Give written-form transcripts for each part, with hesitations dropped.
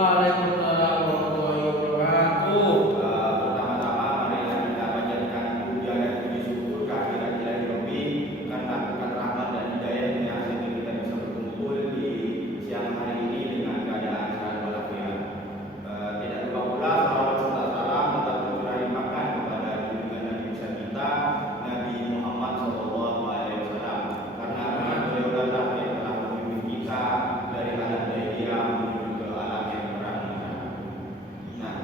Waalaikumsalam warahmatullahi wabarakatuh. Pertama-tama marilah kita panjatkan puja dan puji syukur kehadirat Ilahi Rabbi karena berkat rahmat dan hidayahnya sehingga kita bisa berkumpul di siang hari ini dengan keadaan sehat walafiat. Tidak lupa pula salawat serta salam tetap tercurahkan kepada junjungan Nabi besar kita Nabi Muhammad SAW karena beliau adalah yang telah memimpin kita dari alam jahiliyah menuju ke alam yang terang. Nah,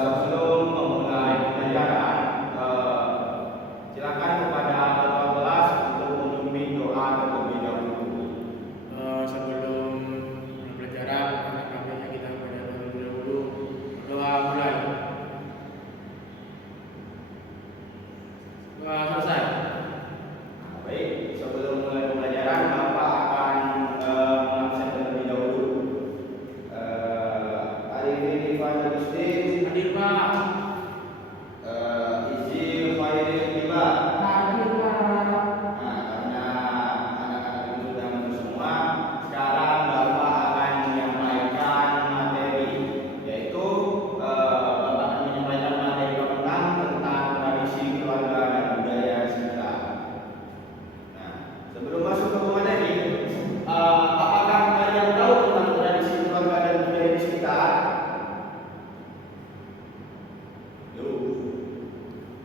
sebelum memulai pembelajaran, silakan kepada ketua kelas untuk memimpin doa terlebih dahulu. Sebelum pembelajaran, anak-anaknya kita pada dahulu doa mulai. Selesai. Baik, sebelum mulai pembelajaran, Bapak akan mengabsen terlebih dahulu. Arifin Ivan Agustin, Hadir Pak. Izzy Khairil Biba. Hadir Pak. Nah, karena anak-anak itu sudah masuk semua, sekarang Bapak akan menyampaikan materi, yaitu Bapak akan menyampaikan materi tentang tradisi keluarga dan budaya kita. Nah, sebelum masuk ke materi, apakah kalian tahu tentang tradisi keluarga dan budaya di sekitar? Yuk.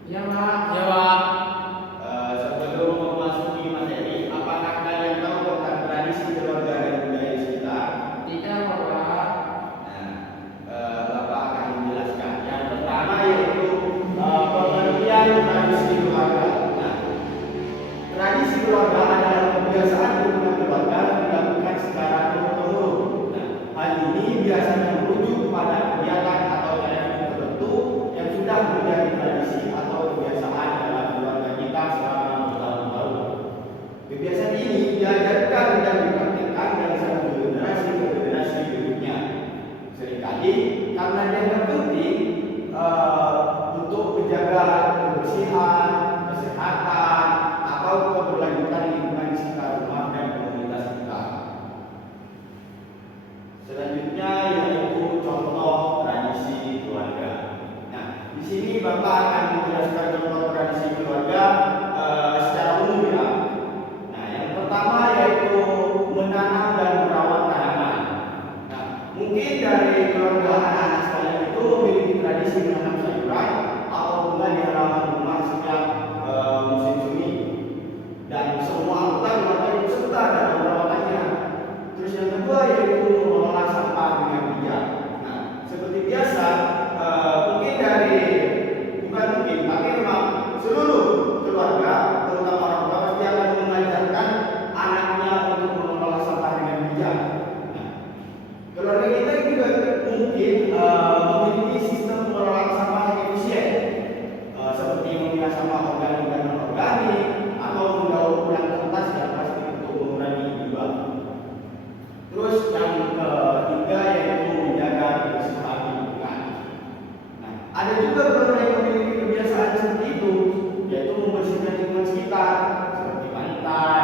Ya Pak. Ya Pak. Sebelum memasuki materi, apakah kalian tahu tentang tradisi keluarga dan budaya di sekitar? Tidak Pak. Nah, Bapak akan menjelaskan. Yang pertama yaitu pengertian tradisi keluarga. Nah, tradisi keluarga adalah kebiasaan hubungan keluarga yang dilakukan secara turun-temurun. Nah, hal ini biasanya merujuk kepada kegiatan atau cara hidup tertentu yang sudah menjadi tradisi atau kebiasaan dalam keluarga kita selama bertahun-tahun. Kebiasaan ini diajarkan dan dipraktikkan dari satu generasi ke generasi berikutnya. Seringkali karena dianggap penting untuk menjaga kebersihan, kesehatan, atau keberlanjutan lingkungan di sekitar rumah dan komunitas kita. Selanjutnya yaitu contoh tradisi keluarga. Nah, di sini Bapak akan menjelaskan contoh tradisi keluarga secara umum ya. Nah, yang pertama yaitu menanam dan merawat tanaman. Nah, mungkin dari keluarga anak-anak sekalian itu memiliki tradisi menanam sayuran atau bunga di halaman rumah setiap musim semi. Dan semua anggota keluarga ikut serta dalam perawatannya. Terus yang kedua yaitu mengelola sampah dengan bijak. Nah, seperti biasa, bukan mungkin, tapi memang seluruh keluarga, terutama orang tua pasti akan mengajarkan anaknya untuk mengelola sampah dengan bijak. Nah, keluarga kita juga mungkin memiliki sistem pengelolaan sampah yang efisien, seperti memilah sampah organik dan non-organik, atau mendaur ulang kertas dan plastik untuk mengurangi limbah. Terus yang ketiga yaitu menjaga kebersihan lingkungan. Nah, ada juga keluarga yang memiliki kebiasaan seperti itu, yaitu membersihkan lingkungan sekitar seperti pantai,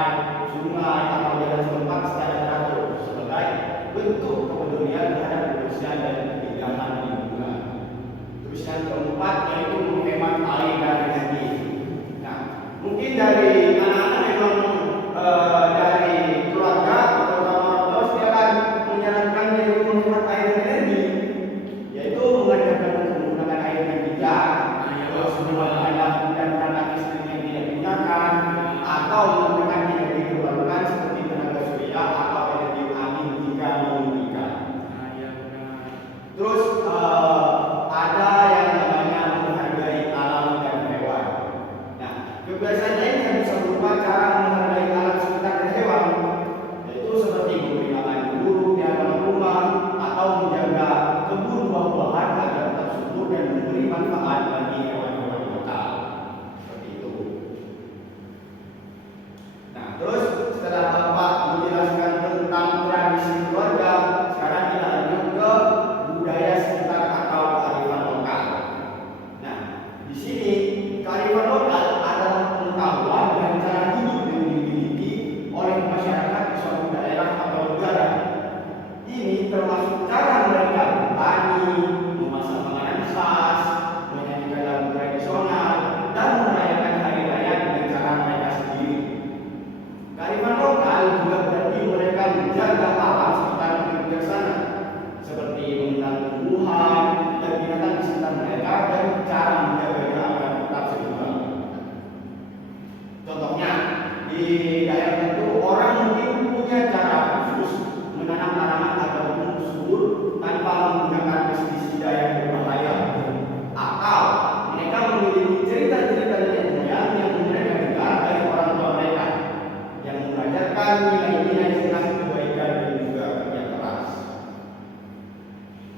sungai, atau jalan setempat secara teratur sebagai bentuk kepedulian terhadap kebersihan dan keindahan lingkungan. Terus yang keempat yaitu menghemat air dan energi. Nah, mungkin dari anak-anak memang dari keluarga terutama orang tua pasti akan menyarankan yaitu menghemat air dan energi, yaitu mengajarkan untuk menggunakan air yang bijak, terus menggunakan dan perangkat listrik yang tidak digunakan, atau menggunakan energi terbarukan seperti tenaga surya atau energi angin jika memungkinkan. Terus ada yang namanya menghargai alam dan hewan. Nah, kebiasaan lain yang bisa berupa cara menghargai alam sekitar dan hewan, yaitu seperti memberi makan burung di halaman rumah atau menjaga kebun buah-buahan agar tetap subur dan memberi manfaat bagi hewan-hewan lokal. Seperti itu. Nah, terus setelah Bapak menjelaskan tentang tradisi keluarga, sekarang kita lanjut ke budaya sekitar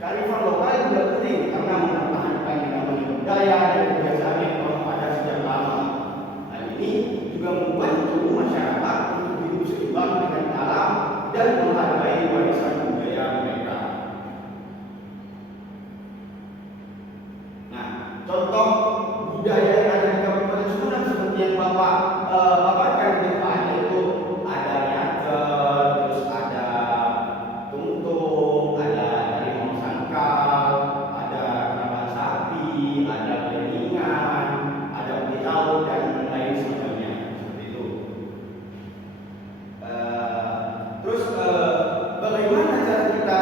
Kearifan lokal juga penting karena mempertahankan yang namanya budaya dan kebiasaan yang telah ada sejak lama. Hal ini juga membantu masyarakat untuk hidup seimbang dengan alam dan menghargai warisan budaya mereka. Nah, contoh budaya yang ada di Kabupaten Sumedang seperti yang Bapak paparkan di depan, yaitu ada nyater, terus ada tungtung, ada harimau sangkal, ada kerabat sapi, ada belingan, ada pilau dan lain sebagainya seperti itu. Terus bagaimana cara kita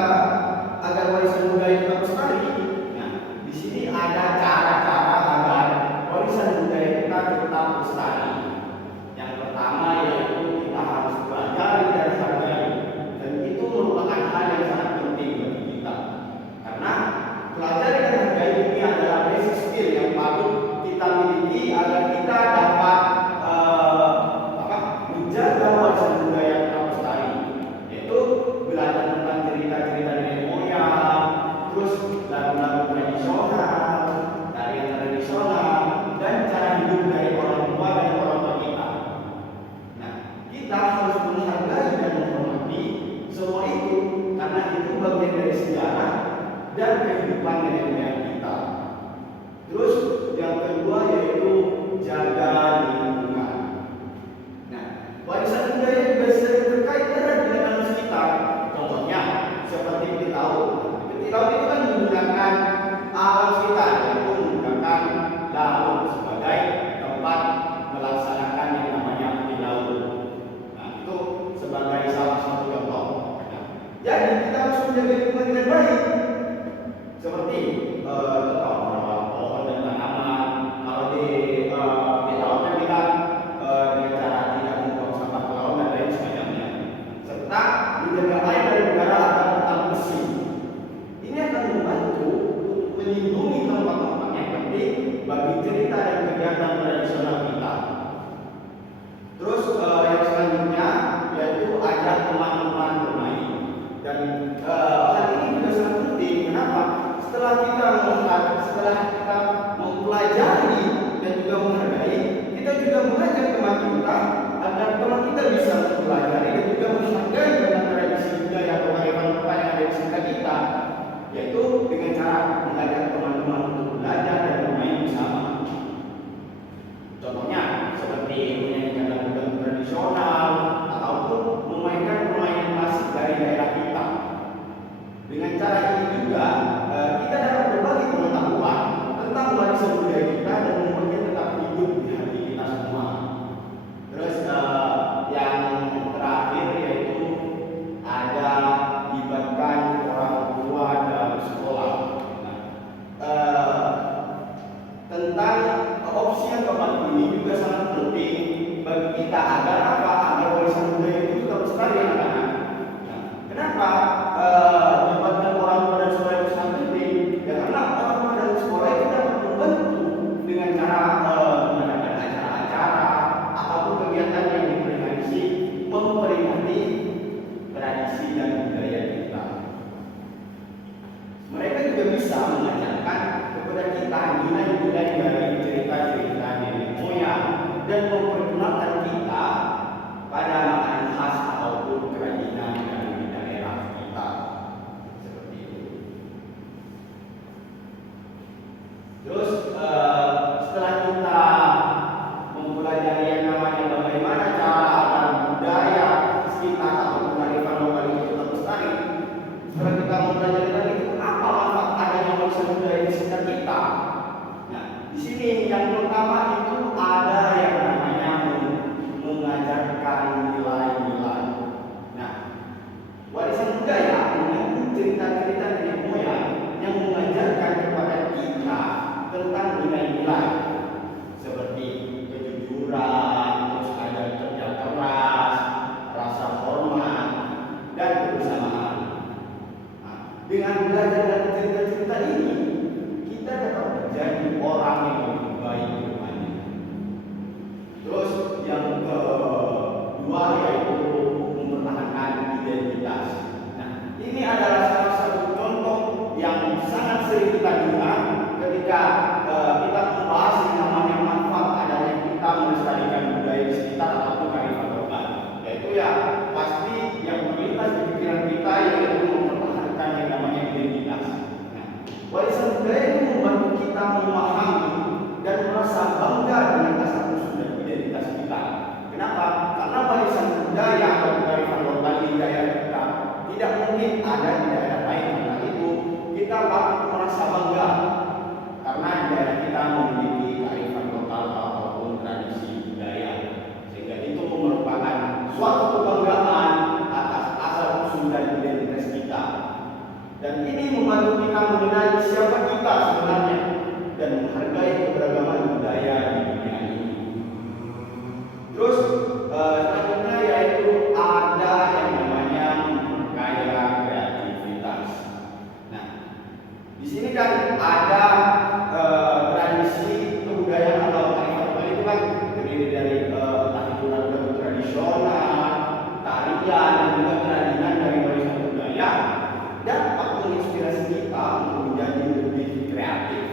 agar warisan budaya tetap lestari? Nah, di sini ada cara-cara agar warisan budaya kita tetap lestari. Yang pertama yaitu kita harus pelajari dan hargai, dan itu merupakan hal yang sangat penting bagi kita. Karena pelajari dan hargai ini adalah basic skill yang patut kita miliki agar kita dapat menjaga warisan budaya tetap lestari, yaitu belajar tentang cerita-cerita nenek moyang, terus lagu-lagu tradisional, tarian tradisional, dan cara hidup dari orang tua dan orang tua kita. Nah, kita harus menghargai dan menghormati semua itu karena itu bagian dari sejarah dan kehidupan nenek moyang kita. Terus yang kedua yaitu jaga lingkungan. Nah, warisan budaya juga sering terkait erat dengan alam sekitar. Contohnya seperti peti laut. Peti laut itu kan menggunakan alam sekitar, yaitu menggunakan laut sebagai tempat melaksanakan yang namanya peti laut. Nah, itu sebagai salah satu contoh. Nah, jadi kita harus menjaga lingkungan dengan baik. Seperti contoh menanam pohon dan tanaman. Kalau di peti laut kan kita dengan cara tidak membuang sampah ke laut dan lain sebagainya, serta menjaga air dan udara agar tetap bersih. Ini akan membantu untuk melindungi tempat-tempat yang penting bagi cerita dan kegiatan tradisional kita. Terus yang selanjutnya yaitu ajak teman-teman bermain, dan hal ini juga sangat penting. Kenapa? Setelah kita mempelajari dan juga menghargai, kita juga mengajak teman kita agar teman kita bisa mempelajari dan juga menghargai tentang tradisi budaya atau kearifan lokal yang ada di sekitar kita, yaitu dengan cara mengajak teman-teman untuk belajar dan bermain bersama. Contohnya seperti menyanyikan lagu-lagu tradisional ataupun memainkan permainan klasik dari daerah kita. Dengan cara ini juga kita dapat berbagi pengetahuan tentang warisan budaya kita dan membuatnya tetap hidup di hati kita semua. Terus yang terakhir yaitu ada libatkan orang tua dalam sekolah. Tentang opsi yang keempat ini juga sangat penting bagi kita agar apa? Agar warisan budaya itu tetap lestari anak-anak. Nah, kenapa libatkan orang tua dan sekolah itu sangat penting? Ya karena orang tua dan sekolah itu dapat membantu dengan cara mengadakan acara-acara ataupun kegiatan yang memperingati tradisi dan budaya kita. Mereka juga bisa mengajarkan kepada kita nilai-nilai dari cerita-cerita nenek moyang dan memperkenalkan kita pada makanan khas ataupun kerajinan dari daerah kita. Seperti itu. Terus setelah kita mempelajari yang namanya bagaimana cara agar budaya sekitar atau kearifan lokal itu tetap lestari, setelah kita mempelajari tadi itu apa manfaat adanya warisan budaya di sekitar kita. Nah, di sini yang pertama itu ada yang namanya mengajarkan nilai-nilai. Nah, warisan budaya mengandung cerita-cerita nenek moyang yang mengajarkan kepada kita tentang nilai-nilai seperti kejujuran, terus ada kerja keras, rasa hormat, dan kebersamaan. Nah, dengan belajar dan cerita-cerita ini, kita dapat menjadi orang yang lebih baik ke depannya. Terus yang kedua yaitu mempertahankan identitas. Nah, ini adalah salah satu contoh yang ketika kita membahas yang namanya manfaat adanya kita melestarikan budaya di sekitar ataupun kearifan lokal, yaitu ya pasti yang terlintas di pikiran kita yaitu mempertahankan yang namanya identitas. Nah, warisan budaya itu membantu kita memahami dan merasa bangga dengan asal usul dan identitas kita. Kenapa? Karena warisan budaya atau kearifan lokal di daerah kita tidak mungkin ada di daerah lain. Karena itu kita patut merasa bangga karena di daerah kita memiliki kearifan lokal ataupun tradisi budaya, sehingga itu merupakan suatu kebanggaan atas asal usul dan identitas kita. Dan ini membantu kita mengenali siapa kita sebenarnya dan menghargai keberagaman budaya di dunia ini. Terus selanjutnya yaitu ada yang namanya memperkaya kreativitas. Nah, di sini kan ada tradisi kebudayaan atau kearifan lokal itu kan terdiri dari entah itu lagu tradisional, tarian, dan juga kerajinan dari warisan budaya dapat menginspirasi kita untuk menjadi lebih kreatif.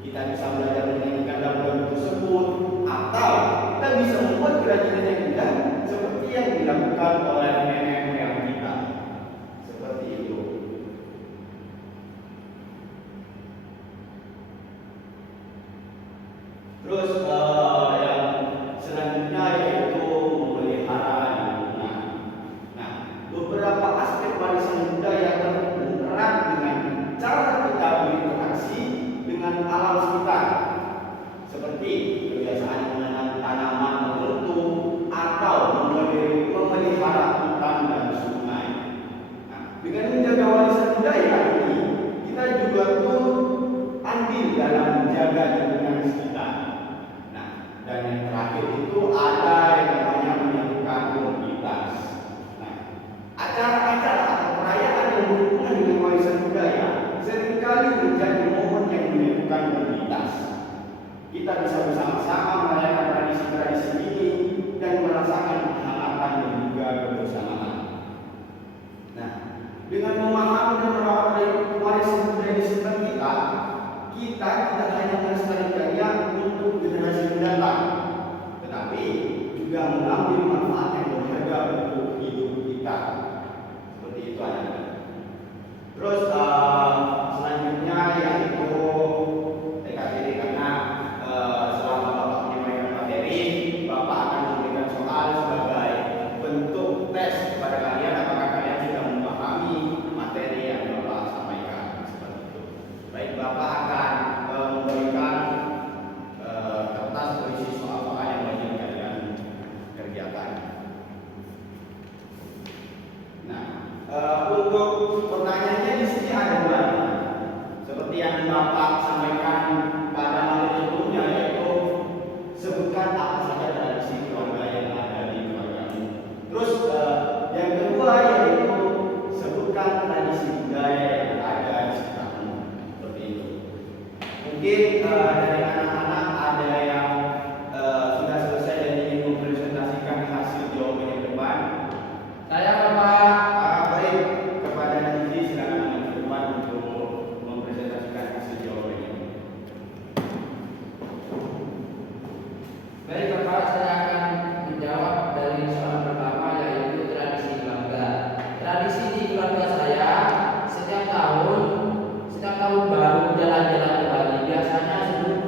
Kita bisa belajar menyanyikan lagu-lagu tersebut, atau kita bisa membuat kerajinan yang indah seperti yang dilakukan oleh nenek moyang kita. Seperti itu. Terus yang selanjutnya yaitu memelihara lingkungan. Nah, beberapa aspek warisan budaya terhubung erat dengan cara kita berinteraksi dengan alam sekitar, seperti kebiasaan menanam tanaman tertentu atau memelihara hutan dan sungai. Nah, dengan menjaga warisan budaya ini, kita juga andil dalam menjaga lingkungan sekitar. Nah, dan yang terakhir itu ada yang namanya menyatukan komunitas. Nah, acara-acara atau perayaan yang berhubungan dengan warisan budaya seringkali menjadi momen yang menyatukan komunitas. Kita bisa bersama-sama merayakan tradisi-tradisi ini dan merasakan kehangatan dan juga kebersamaan. Nah, dengan memahami dan merawat warisan budaya di sekitar kita tidak hanya melestarikannya untuk generasi mendatang, tetapi juga mengambil manfaat yang berharga untuk hidup kita. Seperti itu anak-anak. Terus selanjutnya yaitu TKTD, karena selama Bapak menyampaikan materi, Bapak akan memberikan soal sebagai bentuk tes kepada kalian apakah kalian sudah memahami materi yang Bapak sampaikan. Seperti itu. Baik, Bapak akan memberikan kertas berisi soal-soal yang wajib kalian kerjakan. Nah, untuk pertanyaannya di sini ada dua, seperti yang Bapak sampaikan pada materi sebelumnya, yaitu sebutkan apa saja tradisi keluarga yang ada di keluargamu. Terus yang kedua yaitu sebutkan tradisi budaya yang ada di sekitarmu. Seperti itu. Mungkin dari anak-anak ada yang sudah selesai dan ingin mempresentasikan hasil jawabannya ke depan. Saya Bapak. Baik, kepada Nanti silakan maju ke depan untuk mempresentasikan hasil jawabannya. Baik Bapak, saya akan menjawab dari soal pertama, yaitu tradisi keluarga. Tradisi di keluarga saya setiap tahun baru jalan-jalan ke Bali. Biasanya sebelum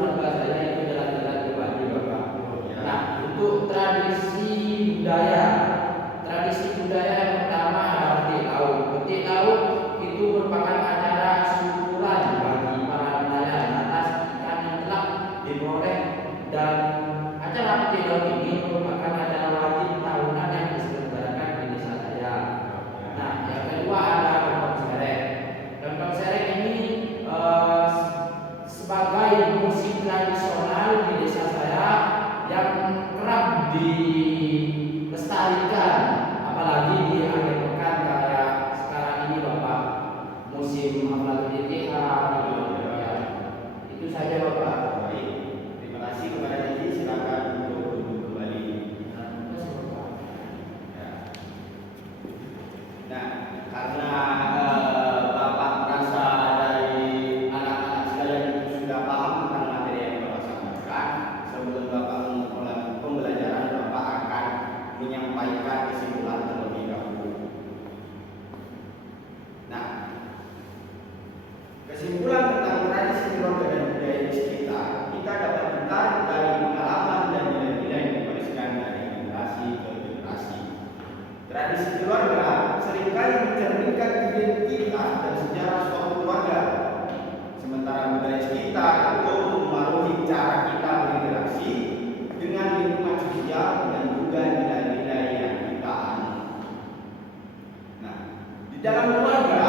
kita dapat ditarik dari pengalaman dan nilai-nilai yang diwariskan dari generasi ke generasi. Tradisi keluarga seringkali mencerminkan identitas dan sejarah suatu keluarga. Sementara budaya sekitar itu mempengaruhi cara kita berinteraksi dengan lingkungan sosial dan juga nilai-nilai yang kita anut. Nah, di dalam keluarga,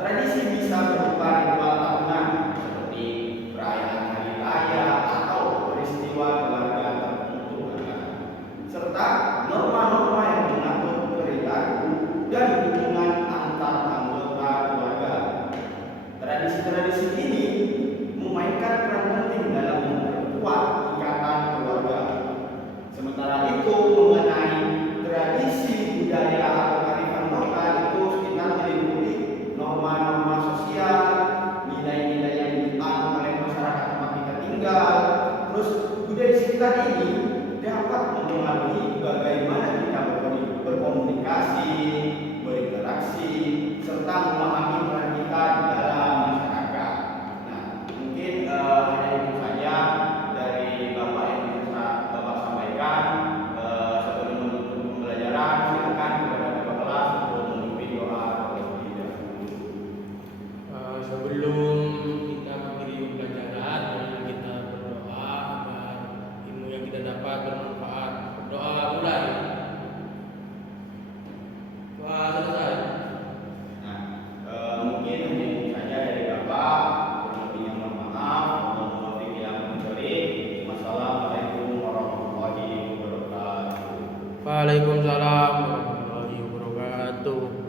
tradisi bisa berupa ritual tahunan seperti perayaan hari raya atau peristiwa keluarga tertentu, serta norma-norma yang mengatur perilaku dan hubungan antar anggota keluarga. Tradisi-tradisi ini memainkan peran penting dalam memperkuat ikatan keluarga. Sementara itu, mengenai tradisi budaya atau kearifan lokal itu kita meliputi norma-norma sosial, nilai-nilai yang dianut oleh masyarakat tempat kita tinggal. Terus budaya sekitar ini dapat mempengaruhi bagaimana kita berkomunikasi, berinteraksi, serta memahami peran kita di dalam masyarakat. Nah, mungkin hanya itu saja dari Bapak yang bisa Bapak sampaikan. Sebelum menutup pembelajaran, silakan kepada Bapak kelas untuk memimpin doa terlebih dahulu. Sebelum kita mengakhiri pembelajaran, mari kita berdoa agar ilmu yang kita dapat bermanfaat. Berdoa mulai. Doa selesai. Nah, mungkin hanya itu saja dari Bapak. Kurang lebihnya mohon maaf. Wassalamualaikum warahmatullahi wabarakatuh. Waalaikumsalam warahmatullahi wabarakatuh.